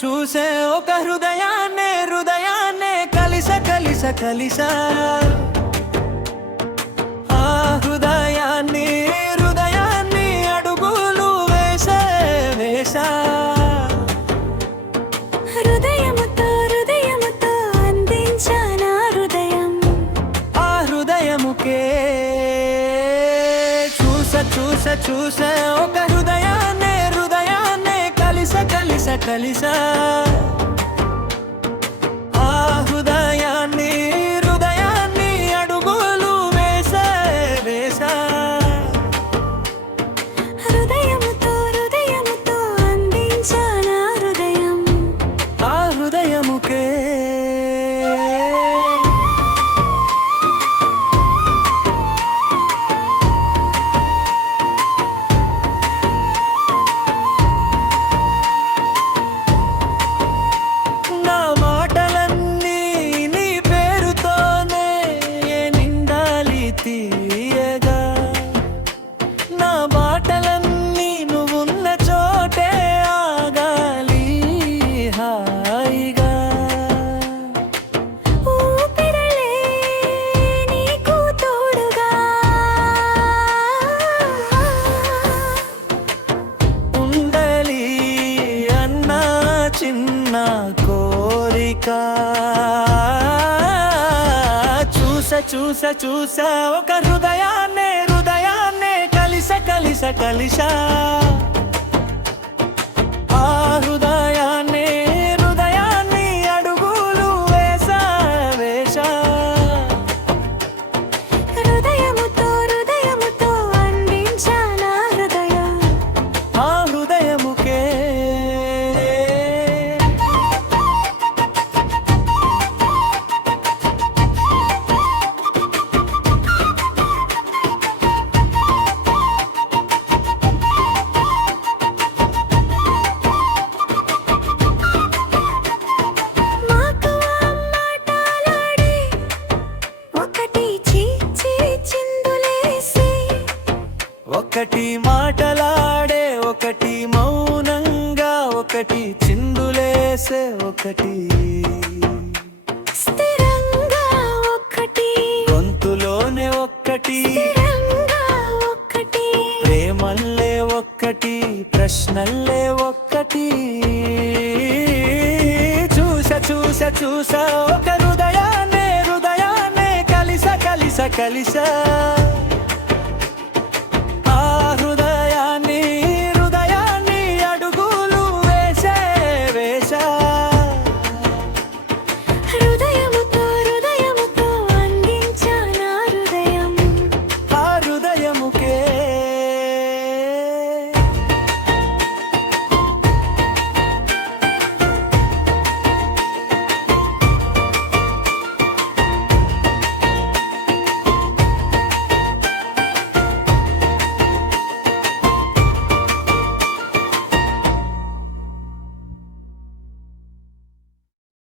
చూసే ఒక హృదయాన్నే కలిస ఆ హృదయాన్ని అడుగులు వేసా హృదయముతో అందించానా హృదయం ఆ హృదయముకే చూసే ఒక హృదయాన్నే కలిస ఆ హృదయాన్ని అడుగులు వేసా హృదయముతో అందించానా హృదయం ఆ హృదయముకే నా మాటలన్నీ నువ్వున్న చోటే ఆగాలి హాయిగా ఊపిరిలే నీకు తోడుగా ఉండాలి అన్న చిన్న కోరిక చూసా ఒక హృదయాన్నే కలిసా ఆ హృదయాన్ని అడుగులు వేసా హృదయముతో అందించానా హృదయం ఆ హృదయముకే ఒకటి మాటలాడే ఒకటి మౌనంగా ఒకటి చిందులేసే ఒకటి స్థిరంగా ఒకటి గొంతులోనే ఒకటి ప్రేమల్లే ఒకటి ప్రశ్నల్లే ఒకటి చూసా ఒక హృదయాన్నే కలిసా